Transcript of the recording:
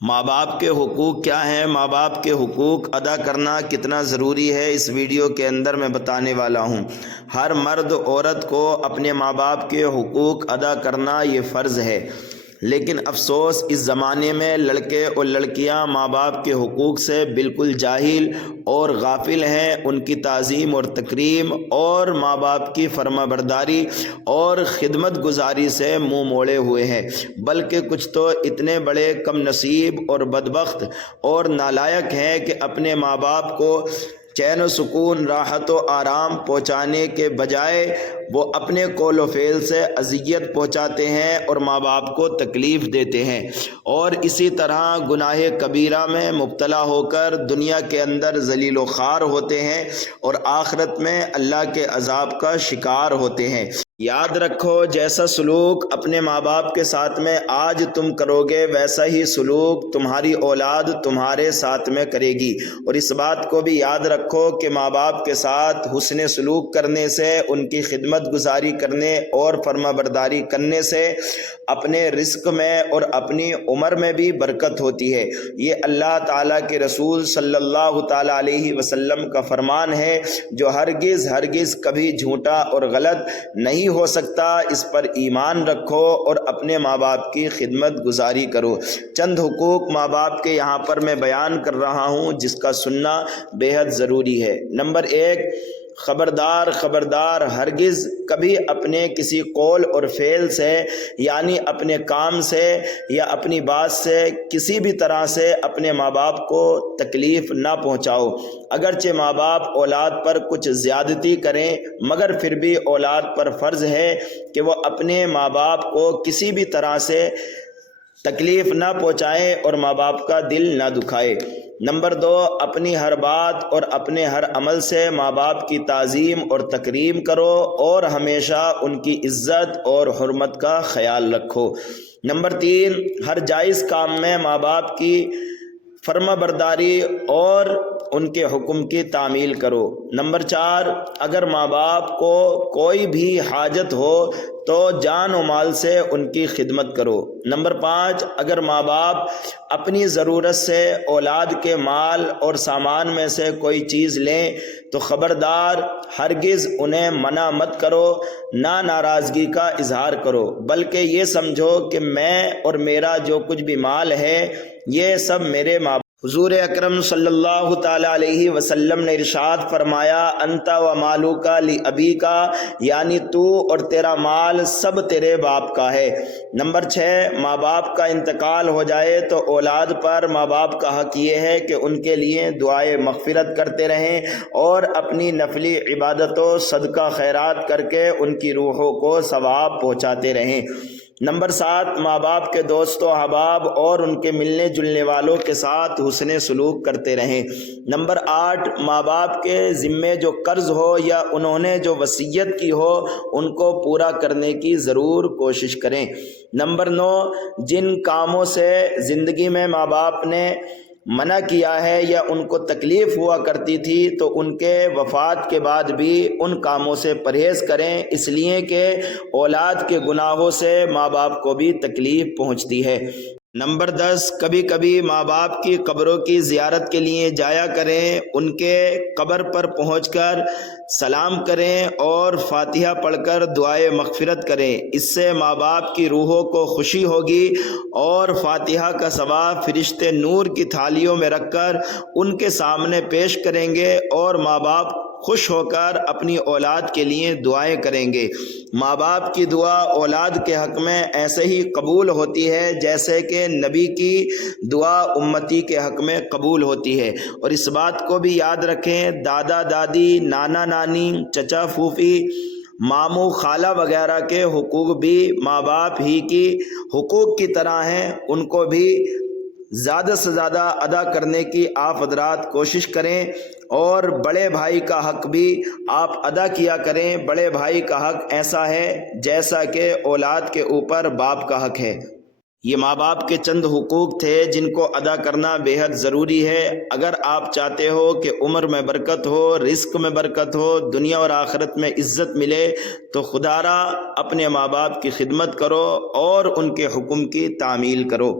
ماں باپ کے حقوق کیا ہیں؟ ماں باپ کے حقوق ادا کرنا کتنا ضروری ہے، اس ویڈیو کے اندر میں بتانے والا ہوں۔ ہر مرد عورت کو اپنے ماں باپ کے حقوق ادا کرنا یہ فرض ہے، لیکن افسوس اس زمانے میں لڑکے اور لڑکیاں ماں باپ کے حقوق سے بالکل جاہل اور غافل ہیں۔ ان کی تعظیم اور تکریم اور ماں باپ کی فرما برداری اور خدمت گزاری سے منہ موڑے ہوئے ہیں، بلکہ کچھ تو اتنے بڑے کم نصیب اور بدبخت اور نالائق ہیں کہ اپنے ماں باپ کو چین و سکون، راحت و آرام پہنچانے کے بجائے وہ اپنے قول و فعل سے اذیت پہنچاتے ہیں اور ماں باپ کو تکلیف دیتے ہیں، اور اسی طرح گناہ کبیرہ میں مبتلا ہو کر دنیا کے اندر ذلیل و خوار ہوتے ہیں اور آخرت میں اللہ کے عذاب کا شکار ہوتے ہیں۔ یاد رکھو، جیسا سلوک اپنے ماں باپ کے ساتھ میں آج تم کرو گے، ویسا ہی سلوک تمہاری اولاد تمہارے ساتھ میں کرے گی۔ اور اس بات کو بھی یاد رکھو کہ ماں باپ کے ساتھ حسن سلوک کرنے سے، ان کی خدمت گزاری کرنے اور فرما برداری کرنے سے اپنے رزق میں اور اپنی عمر میں بھی برکت ہوتی ہے۔ یہ اللہ تعالیٰ کے رسول صلی اللہ تعالیٰ علیہ وسلم کا فرمان ہے، جو ہرگز کبھی جھوٹا اور غلط نہیں ہو سکتا۔ اس پر ایمان رکھو اور اپنے ماں باپ کی خدمت گزاری کرو۔ چند حقوق ماں باپ کے یہاں پر میں بیان کر رہا ہوں، جس کا سننا بے حد ضروری ہے۔ نمبر 1، خبردار ہرگز کبھی اپنے کسی قول اور فعل سے، یعنی اپنے کام سے یا اپنی بات سے، کسی بھی طرح سے اپنے ماں باپ کو تکلیف نہ پہنچاؤ۔ اگرچہ ماں باپ اولاد پر کچھ زیادتی کریں، مگر پھر بھی اولاد پر فرض ہے کہ وہ اپنے ماں باپ کو کسی بھی طرح سے تکلیف نہ پہنچائے اور ماں باپ کا دل نہ دکھائے۔ نمبر 2، اپنی ہر بات اور اپنے ہر عمل سے ماں باپ کی تعظیم اور تکریم کرو اور ہمیشہ ان کی عزت اور حرمت کا خیال رکھو۔ نمبر 3، ہر جائز کام میں ماں باپ کی فرما برداری اور ان کے حکم کی تعمیل کرو۔ نمبر 4، اگر ماں باپ کو کوئی بھی حاجت ہو تو جان و مال سے ان کی خدمت کرو۔ نمبر 5، اگر ماں باپ اپنی ضرورت سے اولاد کے مال اور سامان میں سے کوئی چیز لیں تو خبردار ہرگز انہیں منع مت کرو، نہ ناراضگی کا اظہار کرو، بلکہ یہ سمجھو کہ میں اور میرا جو کچھ بھی مال ہے یہ سب میرے ماں باپ۔ حضور اکرم صلی اللہ تعالیٰ علیہ وسلم نے ارشاد فرمایا، انت و مالک لابیک، یعنی تو اور تیرا مال سب تیرے باپ کا ہے۔ نمبر 6، ماں باپ کا انتقال ہو جائے تو اولاد پر ماں باپ کا حق یہ ہے کہ ان کے لیے دعائے مغفرت کرتے رہیں اور اپنی نفلی عبادتوں، صدقہ خیرات کر کے ان کی روحوں کو ثواب پہنچاتے رہیں۔ نمبر 7، ماں باپ کے دوست و احباب اور ان کے ملنے جلنے والوں کے ساتھ حسن سلوک کرتے رہیں۔ نمبر 8، ماں باپ کے ذمے جو قرض ہو یا انہوں نے جو وصیت کی ہو ان کو پورا کرنے کی ضرور کوشش کریں۔ نمبر 9، جن کاموں سے زندگی میں ماں باپ نے منع کیا ہے یا ان کو تکلیف ہوا کرتی تھی تو ان کے وفات کے بعد بھی ان کاموں سے پرہیز کریں، اس لیے کہ اولاد کے گناہوں سے ماں باپ کو بھی تکلیف پہنچتی ہے۔ نمبر 10، کبھی کبھی ماں باپ کی قبروں کی زیارت کے لیے جایا کریں، ان کے قبر پر پہنچ کر سلام کریں اور فاتحہ پڑھ کر دعائے مغفرت کریں۔ اس سے ماں باپ کی روحوں کو خوشی ہوگی اور فاتحہ کا ثواب فرشتے نور کی تھالیوں میں رکھ کر ان کے سامنے پیش کریں گے اور ماں باپ خوش ہو کر اپنی اولاد کے لیے دعائیں کریں گے۔ ماں باپ کی دعا اولاد کے حق میں ایسے ہی قبول ہوتی ہے جیسے کہ نبی کی دعا امتی کے حق میں قبول ہوتی ہے۔ اور اس بات کو بھی یاد رکھیں، دادا دادی، نانا نانی، چچا پھوپھی، ماموں خالہ وغیرہ کے حقوق بھی ماں باپ ہی کی حقوق کی طرح ہیں، ان کو بھی زیادہ سے زیادہ ادا کرنے کی آپ حضرات کوشش کریں، اور بڑے بھائی کا حق بھی آپ ادا کیا کریں۔ بڑے بھائی کا حق ایسا ہے جیسا کہ اولاد کے اوپر باپ کا حق ہے۔ یہ ماں باپ کے چند حقوق تھے جن کو ادا کرنا بے حد ضروری ہے۔ اگر آپ چاہتے ہو کہ عمر میں برکت ہو، رزق میں برکت ہو، دنیا اور آخرت میں عزت ملے، تو خدا را اپنے ماں باپ کی خدمت کرو اور ان کے حکم کی تعمیل کرو۔